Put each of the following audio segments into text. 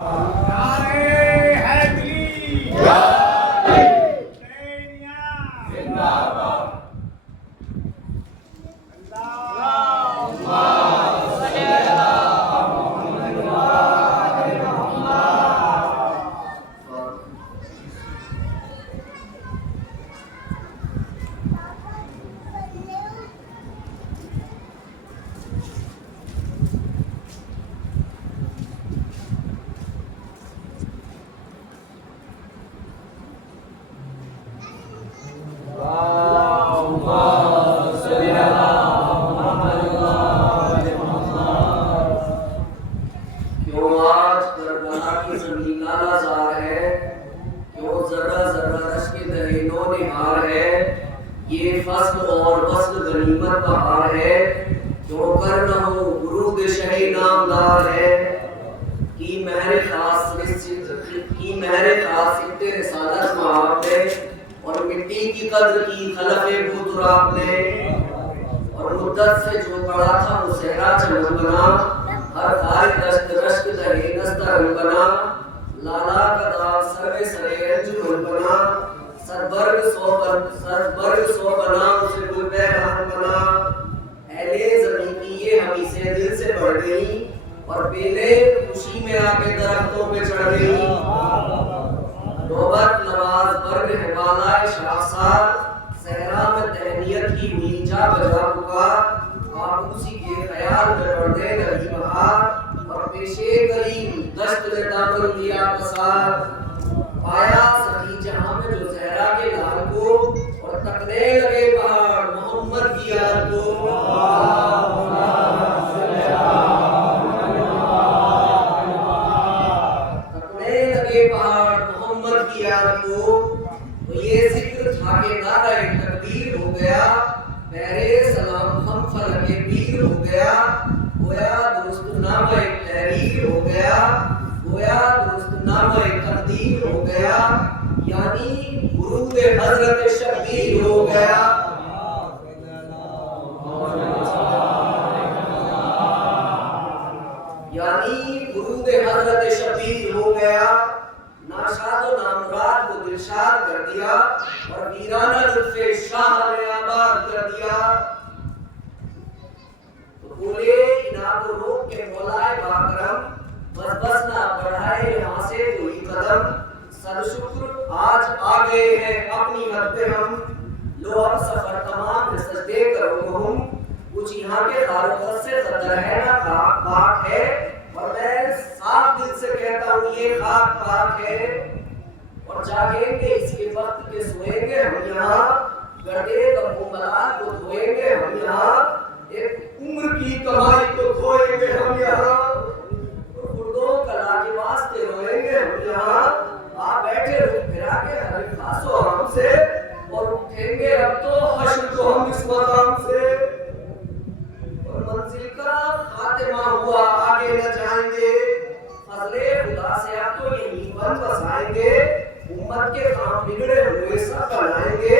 نعرے حیدری یہ فصل اور وصل غنیمت بہار ہے، کیوں کر نہ ہو ورود شہی نامدار ہے، کی مہر خاص رسالت آپ نے، اور مٹی کی قدر کی خلق بوتر آپ نے، اور مدت سے جو پڑا تھا وہ صحرا چمن بنا، ہر خارج دشت رشک دہی نسترن بنا، لالا کا داغ سر سرے انجمن بنا، سربرگ سو بنا اسے کوئی پیغام بنا، اہلِ زمین کی یہ حمیسیں دل سے بڑھ گئی، اور بیلے خوشی میں آ کے درختوں پہ چڑھ گئی، نوبت نواز برگ ہے بالائے شاخسار، صحرا میں تہنیت کی ہوئی جا بجا پکار، آپ اسی کے خیال میں بڑھنے لگی بہار، اور پیشے کریم دشت نے دامن دیا پسار، پایا سبھی جہاں میں جو زہرا کے لال کو، اور تکنے لگے پہاڑ محمد کی یاد کو، تکنے لگے پہاڑ محمد کی یاد کو، تو یہ ذکر تھا کہ نعرہ تکبیر ہو گیا، پہرے سلام ہم فلک پیر ہو گیا، گویا درست نامہ تحریر ہو گیا، گویا درست نامہ تقدیر ہو گیا، یعنی ورود حضرت شبیر ہو گیا، یعنی ورود حضرت شبیر ہو گیا، ناشاد و نامراد کو دلشاد کر دیا، اور ویرانہ لطف شاہ نے آباد کر دیا، تو بولے انعام و روک کے مولائے باکرم، بس بس نہ بڑھائے یہاں سے کوئی قدم، سر شکر آج آ گئے ہیں اپنی حد پہ ہم، لو اب سفر تمام سجدے کرو ہم، کچھ یہاں کے خارقت سے قدر ہے نہ خاک پاک ہے، اور میں صاف دل سے کہتا ہوں یہ خاک پاک ہے، اور جاگیں گے اس کے وقت کے سوئیں گے ہم یہاں، گردے کبو ملال کو دھوئیں گے ہم یہاں، ایک عمر کی کمائی کو دھوئیں گے ہم یہاں، خردوں کا لاجے واسطے روئیں گے ہم یہاں، آپ بیٹھے رخ پھرا کے ہر خاصو ہم سے، اور اٹھیں گے اب تو حشر کو ہم اس مقام سے، اور منزل کا خاتمہ ہوا آگے نہ جائیں گے، فضل خدا سے اب تو یہی بند بسائیں گے، امت کے کام بگڑے ہوئے سب بنائیں گے،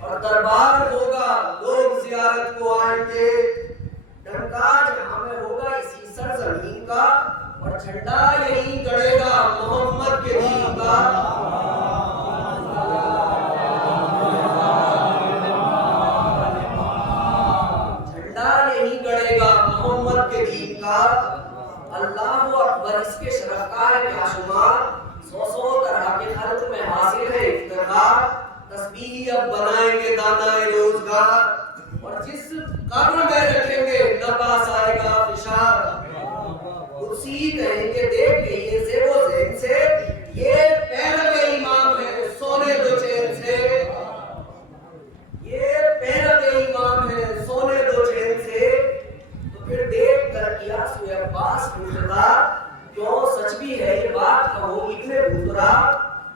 اور دربار ہوگا لوگ زیارت کو آئیں گے، ڈنکا جہاں میں ہوگا اسی سرزمین کا، اور جھنڈا یہی گڑے گا محمد کے دین کا، جھنڈا یہی گڑے گا محمد کے دین کا، اللہ اکبر اس کے شرف کا ہے کیا شمار، سو طرح کے خلق میں حاصل ہے افتخار، تسبیح اب بنائیں گے دانا روزگار، اور جس قبر میں رکھیں گے نہ پاس آئے گا فشار، کرسی کہیں گے دیکھ کے یہ زیب و ذہن سے، یہ پیرو امام ہے سونے دو چین سے، یہ پیرو امام ہے سونے دو چین سے، تو پھر دیکھ کر کیا سوئے عباس پوچھتا، کیوں سچ بھی ہے یہ بات کہو ابن بوترا،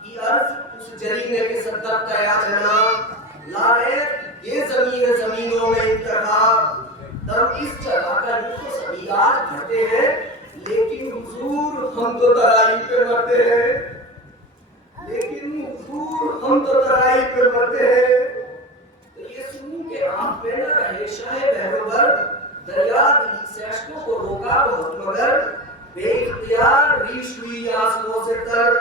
کی عرض اس جرینے کے صدق کا یا جناب، لائے یہ زمین زمینوں میں انتخاب، دم اس جگہ کا لطف سبھی آج بھرتے ہیں، لیکن حضور ہم تو ترائی پہ مرتے ہیں، لیکن حضور ہم تو ترائی پہ مرتے ہیں، تو یہ سنوں کہ آنکھ میں نہ رہے شاہ بہروبر، دریا دلی سے اشکوں کو روکا بہت مگر، بے اختیار ریش ہوئی کر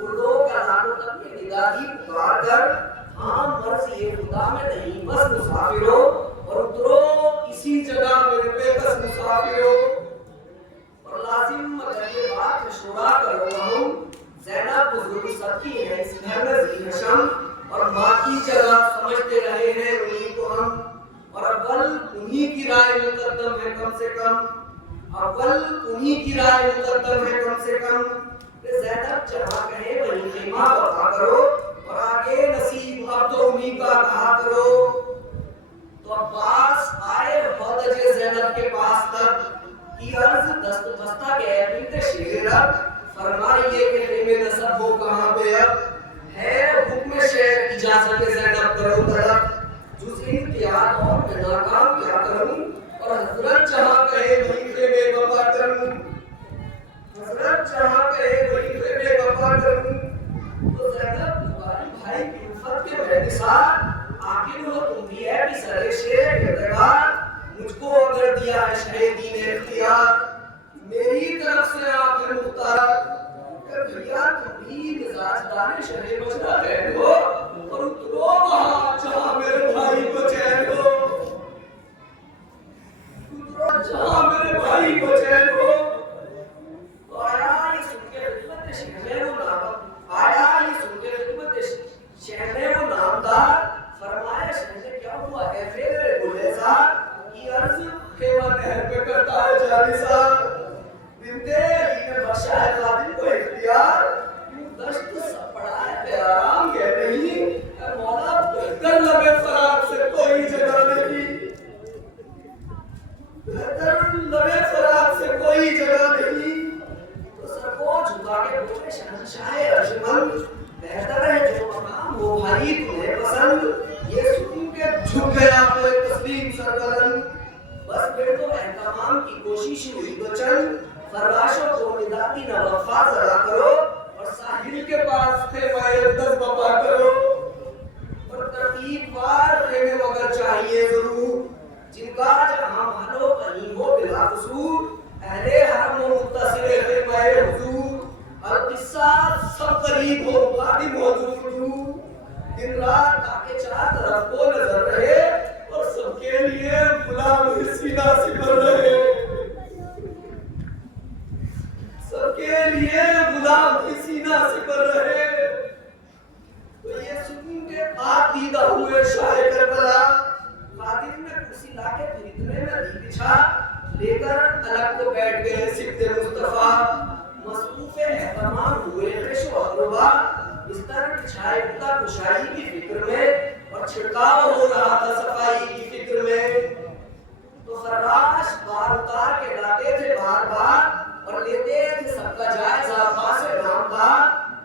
اردو کا لاکھوں تک کی نگاہی پکار کر ہاں مرض یہ خدا میں نہیں بس مسافروں اور اترو اسی جگہ میرے بےکس مسافروں اور لازم مگر یہ بات مشورہ کرو ہم زینب بزرگ سب کی ہے اس گھر میں ذی حشم اور ماں کی جگہ سمجھتے رہے ہیں انہیں کو ہم اور اول انہی کی رائے مقدم ہے کم سے کم اول انہی کی رائے مقدم ہے کم سے کم کہ زینب جہاں کہے وہیں خیمہ برپا کرو اور آگے نصیب اب تو انہی کا کہا کرو تو عباس آئے حدج زینب کے پاس تک کی عرض دست بستہ کے بنت شیر رب فرمائیے کہ خیمے نصب ہو کہاں پہ اب ہے حکم شہر اجازت زینب کرو طلب جز امتیاز اور میں ناکام کیا کروں اور حضرت جہاں کہے وہیں خیمے بپا کروں حضرت جہاں کہے وہیں خیمے بپا کروں تو زینب تمہاری بھائی کی الفت کے بے مثال آخر ہو تم بھی ہے بھی سر شیر کردگار مجھ کو اگر دیا ہے شہیدین اختیار میری طرف سے آخر مختار کہ بھیا تم بھی مزاج دار شہر بچنا رہے ہو اور اترو وہاں جہاں میرے بھائی کو چین ہو اترو جہاں میرے بھائی کو چین ہو تو آیا یہ سن کے خدمت شہر و نام آیا یہ سن کے خدمت شہر و نامدار فرمایا شہر کیا ہوا ہے میرے گلیزار کی عرض خیمہ نہر پہ کرتا ہے جانسار بنتے علی نے بخشا ہے خادم کو اختیار کیوں دشت سب پڑا ہے بے آرام کہہ نہیں اے مولا بہتر لبے فراق سے کوئی جگہ نہیں بہتر لبے فراق سے کوئی جگہ نہیں تو سر کو جھکا کے بولے شہنشاہ ارجمند بہتر ہے جو مقام وہ بھائی تمہیں پسند یہ سن کے جھک گیا تو ایک تسلیم سرگلن بس پھر تو احتمام کی کوشش ہوئی تو چند فراشوں کو نداتی نہ وفا ذرا کرو اور ساحل کے پاس تھے دس بپا کرو اور ترتیب وار خیمے مگر چاہیے ضرور جن کا جہاں مانو کہیں ہو بلا قصور اہل حرم و متصل خیمہ حضور القصہ سب قریب ہو قادم ہو دور دن رات تاکہ چار طرف کو نظر رہے اور سب کے لیے غلام سینہ سپر رہے سب کے لیے غلام کی سینہ سپر رہے تو یہ سن کے آپ دیدہ ہوئے شاہ کربلا خادم نے کرسی لا کے پھر اتنے میں دی بچھا لے کر الگ کو بیٹھ گئے سبت مصطفیٰ مصروف احتمام ہوئے خش و اقربا بستر بچھائے بتا کشائی کی فکر میں اور چھڑکاو ہو رہا تھا صفائی کی فکر میں تو فراش بار اتار کے لاتے تھے بار بار اور لیتے تھے سب کا جائزہ پاس نام کا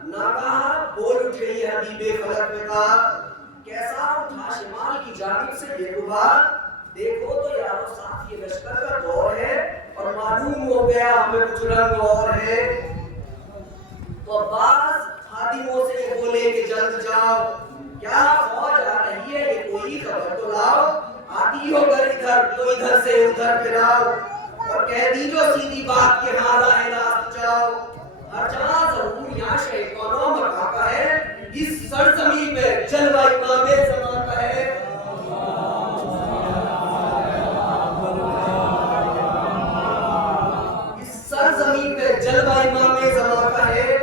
ناگاہ بول اٹھے یہ حبیب فلک میں کا کیسا اٹھا شمال کی جانب سے یہ غبار دیکھو تو یارو ساتھ یہ لشکر کا دور ہے اور معلوم ہو گیا ہمیں کچھ رنگ اور ہے تو عباس خادموں سے یہ بولے کہ جلد جاؤ کیا فوج آ رہی ہے یہ کوئی خبر تو لاؤ آتی ہو کر ادھر تو ادھر سے ادھر پھراؤ اور کہہ دیجو سیدھی بات کہ ہاں راہ راست جاؤ ہر جہاں ضرور یہاں شیطانوں مکہ کا ہے اس سرزمین پہ جلوہ امام زمان کا ہے اس سرزمین پہ جلوہ امام زمان کا ہے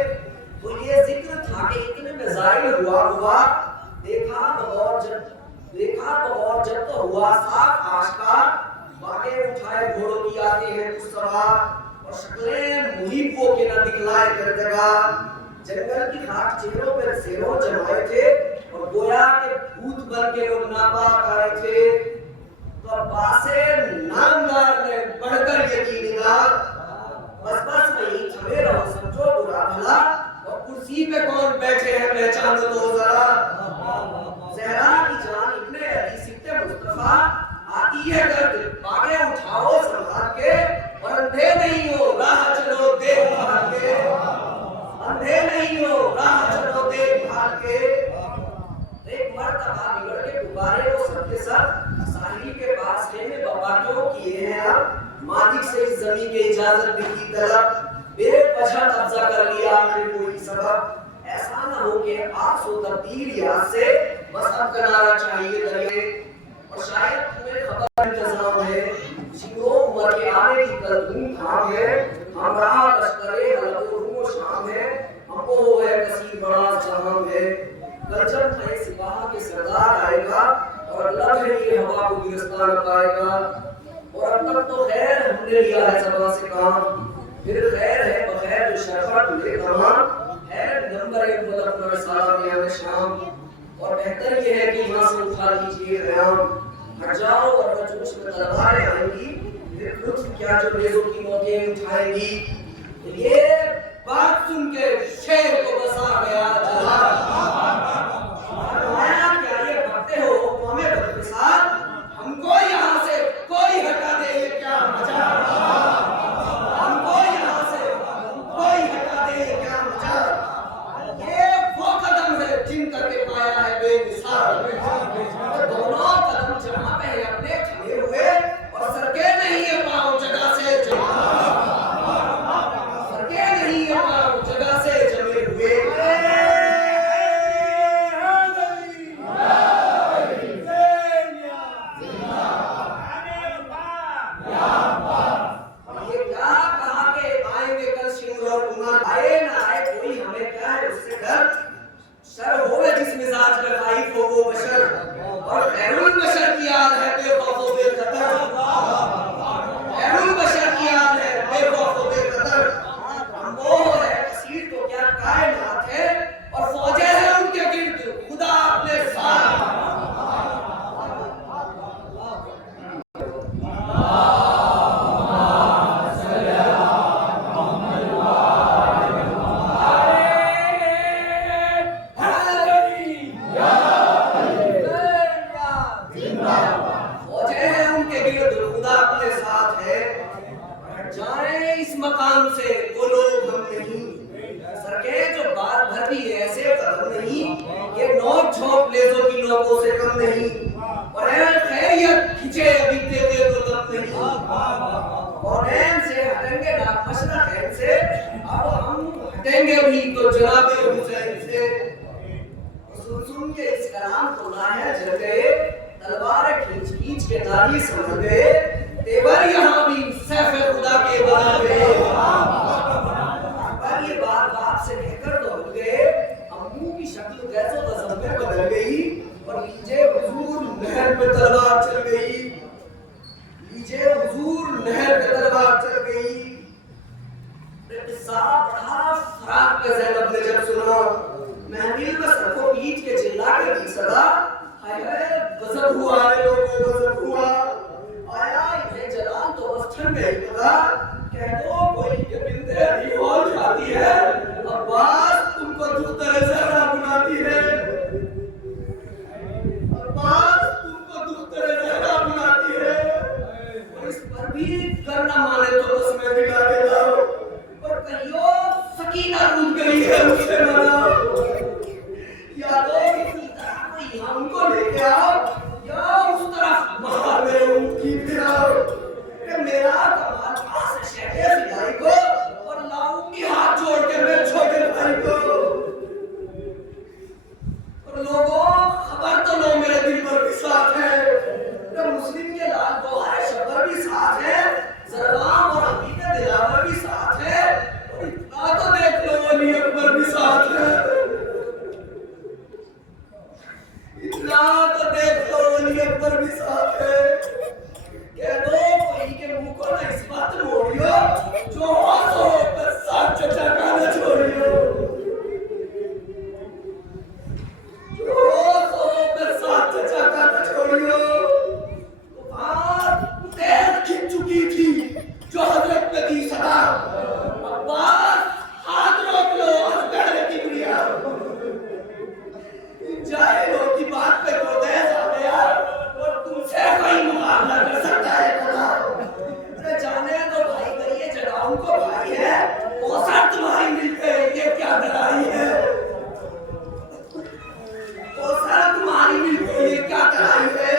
تو یہ ذکر تھا کہ اتنے میں ظاہر ہوا دیکھا بغور جب تو ہوا صاف آشکار باقی اٹھائے گھوڑوں کی آتے ہیں کچھ سوار اور شکلیں محبوں کے نہ دکھلائے کر جگہ جنگل کی خاک چہروں پر زیروں جمائے تھے اور گویا کے بھوت بن کے لوگ ناپاک آئے تھے تو عباس نامدار نے بڑھ کر یقین نگار بس وہیں تھمے رہو سمجھو برا بھلا اور کرسی پہ کون بیٹھے ہیں پہچان تو ذرا زہرا کی جان ابن علی سبت مصطفیٰ آتی ہے گرد باغے اٹھاؤ سنبھال کے اور اندھے نہیں ہو راہ چلو دیکھ بھال کے اندھے نہیں ہو راہ چلو دیکھ بھال کے ایک مرتبہ بگڑ کے غبارے کو سب کے ساتھ ساحل کے پاس خیمے بپا کیوں کیے ہیں اب مالک سے اس زمین کے اجازت بھی کی طلب بے وجہ قبضہ کر لیا آخر کوئی ہو کے آس و تبدیل یاد سے بس اب کا نعرہ چاہیے دریے اور شاید تمہیں خبر انتظام ہے شیرو عمر کے آنے کی کل دھوم تھام ہے ہم رہا لشکرے حلق و روم و شام ہے ہم کو ہو ہے کثیر بڑا جہاں ہے کل جب نئے سپاہ کے سردار آئے گا اور لب ہے یہ ہوا کو گرفتار پائے گا اور اب تک تو خیر ہم نے لیا ہے سبا سے کام پھر خیر ہے بخیر جو شرفت لے تمام ہے نمبر ایک ملک پر سالہ میان شام اور بہتر یہ ہے کہ یہاں سے اٹھا لیجئے قیام ہٹ جاؤ اور جوش میں تلواریں آئیں گی پھر لطف کیا جو نیزوں کی موتیں اٹھائیں گی یہ بات سن کے شیر کو بسا گیا جلا فرمایا کیا یہ بھگتے ہو قوم بدمثال ہم کو یہاں سے کوئی ہٹا دے یہ کیا مزہ ہم کو یہاں سے کوئی ہٹا دے یہ کیا مزہ یہ وہ قدم ہے جن کر کے پایا ہے بے مثال دونوں قدم جہاں پہ اپنے کھڑے ہوئے اور سرکے نہیں ہے پاؤں جگہ سے سرکے نہیں ہے پاؤں جگہ سے جمے ہوئے آئے نہ آئے کوئی ہمیں کیا ہے اس سے ڈر شر ہوئے جس مزاج کا خائف ہو وہ بشر اور خیر البشر کی یاد ہے بے خوف و بے خطر خیر البشر کی یاد ہے بے خوف و بے خطر ہم وہ ہے کثیر تو کیا کائنات ہے اور فوجیں ہیں ان کے گرد خدا اپنے ساتھ مقام سے وہ لوگ ہم نہیں سرکے جو بار بھر بھی ایسے قدم نہیں یہ نوک جھونک لیزوں کی لوگوں سے کم نہیں اور اے خیریت کھچے ابھی دیتے تو کم نہیں اور این سے ہٹیں گے ناک مشرق این سے اب ہم ہٹیں گے بھی تو جناب حسین سے سن کے اس کلام کو لایا جل گئے تلوار کھینچ کھینچ کے ناری سمجھ گئے تیور یہاں بھی سیف خدا کے بنا گئے پر یہ بات باپ سے کہہ کر تو ہل گئے امو کی شکل کیسو تصم میں بدل گئی اور لیجے حضور نہر پہ تلوار چل گئی لیجے حضور نہر پہ تلوار چل گئی قصہ پڑھا فراق کا زینب نے جب سنا محمل میں سر کو پیٹ کے چلا کے دی صدا ہائے ہائے غضب ہوا ہے لوگوں غضب ہوا آیا یہ جلال تو بس ٹھن گئی پتا کہہ دو کوئی یہ بندے ابھی اور جاتی ہے عباس تم کو دختر زہرا بناتی ہے عباس تم کو دختر زہرا بناتی ہے اور اس پر بھی کرنا مانے تو بس میں دکھا کے لاؤ اور کہیو سکینہ رود گئی ہے اس سے مانا یا تو اسی طرح کوئی ہم کو لے کے آؤ یا اس طرف باہر میں ان کی پھراؤ کہ میرا کمال پاس شہر فدائی کو اور لاؤں گی ہاتھ جوڑ کے میں چھوٹے بھائی کو اور لوگوں خبر تو لو میرے دل پر بھی ساتھ ہے کہ مسلم کے لال گوہر شبر بھی ساتھ ہے زربام اور حبیب دلاور بھی ساتھ ہے اور اتنا تو دیکھ لو علی اکبر بھی ساتھ ہے اتنا تو دیکھ لو علی اکبر بھی ساتھ ہے کہہ دو کوئی کے منہ کو نہ اس بات موڑیو جو آسو پر ساتھ چچا کا نہ چھوڑیو جو آسو پر ساتھ چچا کا نہ چھوڑیو بات دیر کھن چکی تھی جو حضرت پہ دی صدا بات ہاتھ روک لو از گڑھ کی بریا جاہلوں کی بات پہ کو دیز آ گیا اور تم سے کوئی مقابلہ کر سکتا ہے خدا جانے تو بھائی کریے جگہوں کو بھائی ہے وہ سب تمہاری مل کے یہ کیا کرائی ہے وہ سب تمہاری مل کے یہ کیا کرائی ہے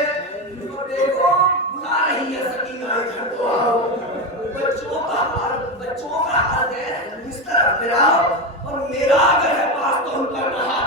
اور دیکھو بلا رہی ہے سکینہ ادھر تو آؤ بچوں کا حال ہے اس طرف پھراؤ اور میرا اگر ہے پاس تو ان کا نہا